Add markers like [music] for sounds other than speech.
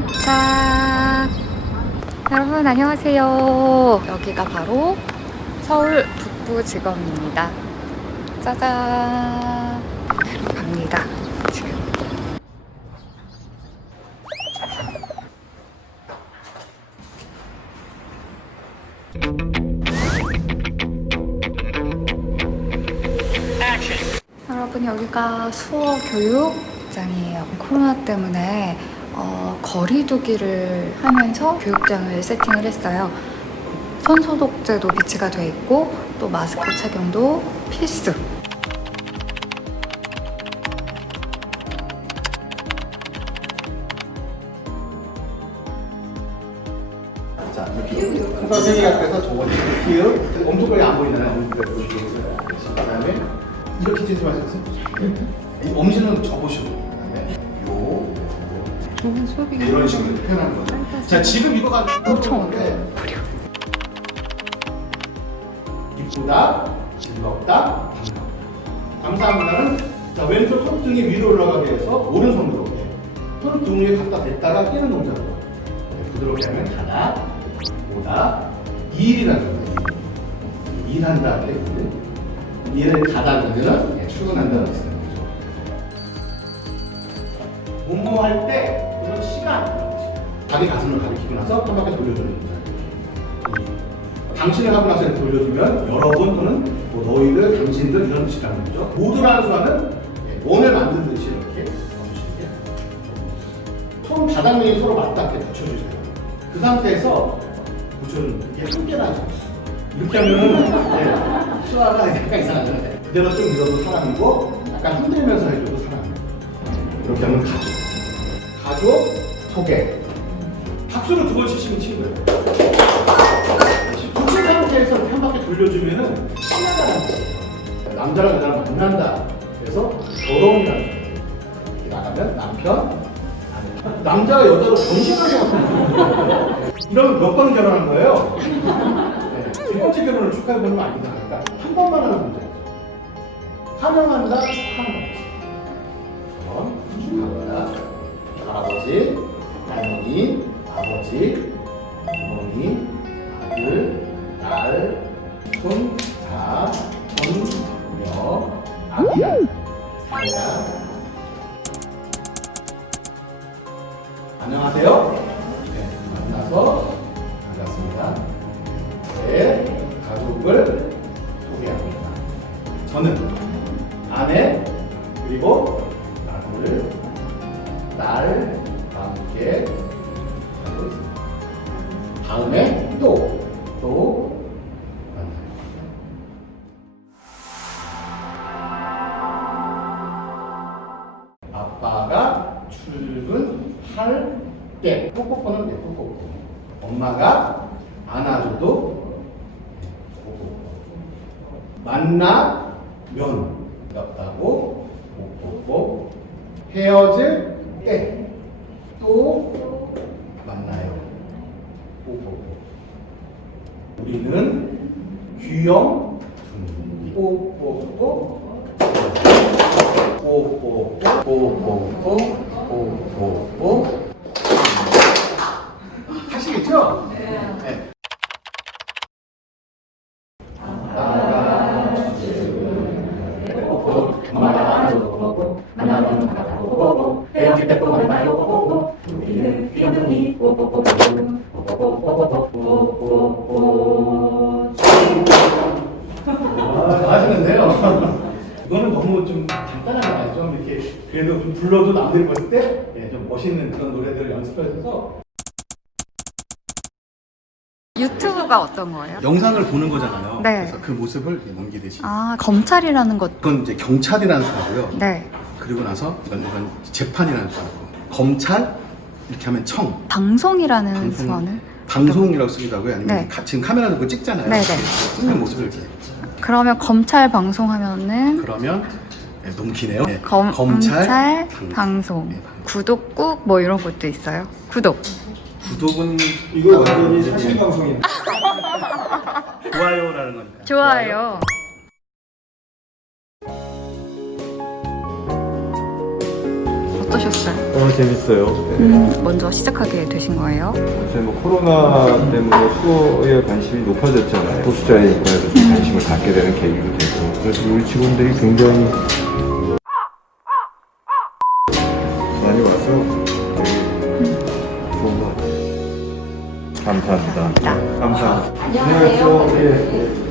도착. 여러분 안녕하세요. 여기가 바로 서울 북부지검입니다. 짜잔. 갑니다. 여러분 여기가 수어 교육장이에요. 코로나 때문에 어, 거리두기를 하면서 교육장을 세팅을 했어요. 손 소독제도 비치가 돼 있고 또 마스크 착용도 필수. 자, 이렇게 엄청 거리 안 보이잖아요. 그다음에 이렇게 치지 마셨어요. 이 엄지는 접으시고 좋은 수업이 이런 식으로 표현하는 거죠. 자, 지금 이거 가 엄청 어려운데 기쁘다, 즐겁다, 반갑다. 감사합니다는 자, 왼쪽 손등이 위로 올라가게 해서 오른손으로 손등 위에 갖다 댔다가 끼는 동작으로 네, 부드럽게 하면 가다, 오다, 일이라는 거예요. 일. 일한다 할 때, 일. 일을 가다 그러면 예, 출근한다는 뜻이 되는 거죠. 뭐뭐 할 때. 자기 가슴을 가리키고 나서 한 바퀴 돌려주는 동작. 당신을 하고 나서 이렇게 돌려주면 여러분 또는 뭐 너희들, 당신들 이런 뜻이라는 거죠. 모두라는 수화는 예, 원을 만들듯이 이렇게 넣어주시는 게손 바닥면이 서로 맞닿게 붙여주세요. 그 상태에서 붙여주는 게 함께라는 거죠. 이렇게 하면은 예, 수화가 약간 이상하죠. 네. 그대로 좀 밀어도 사람이고 약간 흔들면서 해줘도 사람이에요. 이렇게 하면 가족. 가족 소개. 박수를 두 번 치시면 친구예요. 붙인 상태에서 이렇게 한 바퀴 돌려주면은 신나다는 뜻이에요. 남자랑 여자랑 만난다. 그래서 결혼이라는. 이렇게 나가면 남편. 남자가 여자로 것 같은 이러면 몇 번 결혼한 거예요? 네. 세 번째 결혼을 축하해보는 거 아니다. 그러니까 한 번만 하는 문제예요. 환영한다, 축하한다. 축하합니다. 할아버지, 할머니, 아버지, 어머니, 아들, 딸, 손, 자, 손, 여, 아기야, 사야. 안녕하세요. 네, 만나서 반갑습니다. 제 가족을 소개합니다. 저는 아내 그리고 아들, 딸과 함께 살고 있습니다. 다음에 또, 또. 아빠가 출근할 때, 꼭꼭거는 때, 꼭꼭거. 엄마가 안아줘도 꼭꼭거. 만나면 반갑다고 꼭꼭꼭 헤어질 때 또 만나요. 꼭꼭꼭 우리는 귀염 꼭꼭꼭 꼭꼭꼭 우리는 귀염둥이 잘하시는데요. 이거는 너무 좀 간단하잖아요. 좀 이렇게 그래도 좀 불러도 남들이 봤을 때 예, 좀 멋있는 그런 노래들을 연습하셔서 유튜브가 어떤 거예요? 영상을 보는 거잖아요. 네. 그래서 그 모습을 넘기듯이. 아 검찰이라는 것. 그건 이제 경찰이라는 수하고요. 네. 그리고 나서 이건, 이건 재판이라는 수하고 검찰 이렇게 하면 청 방송이라는 방송. 수어는 방송이라고 쓰기도 하고요. 아니면 네. 가- 지금 카메라 들고 찍잖아요. 네 네. 찍는 모습을 이렇게. 그러면 검찰 방송하면은 그러면 네, 너무 기네요. 네, 검, 검찰, 방송. 방송. 네, 방송. 구독 꾹 뭐 이런 것도 있어요. 구독. 구독은 이거 완전히 사실 방송인. [laughs] 좋아요라는 거니까. 좋아요. 어떠셨어요? 어, 재밌어요. 네. 음, 먼저 시작하게 되신 거예요? 요새 뭐 코로나 때문에 수어에 관심이 높아졌잖아요. 소수자의 좀 관심을 갖게 되는 계기도 되고. 그래서 우리 직원들이 굉장히 많이 와서 되게 좋은 것 같아요. 감사합니다. 감사합니다. 감사합니다. 안녕하세요. 예, 예.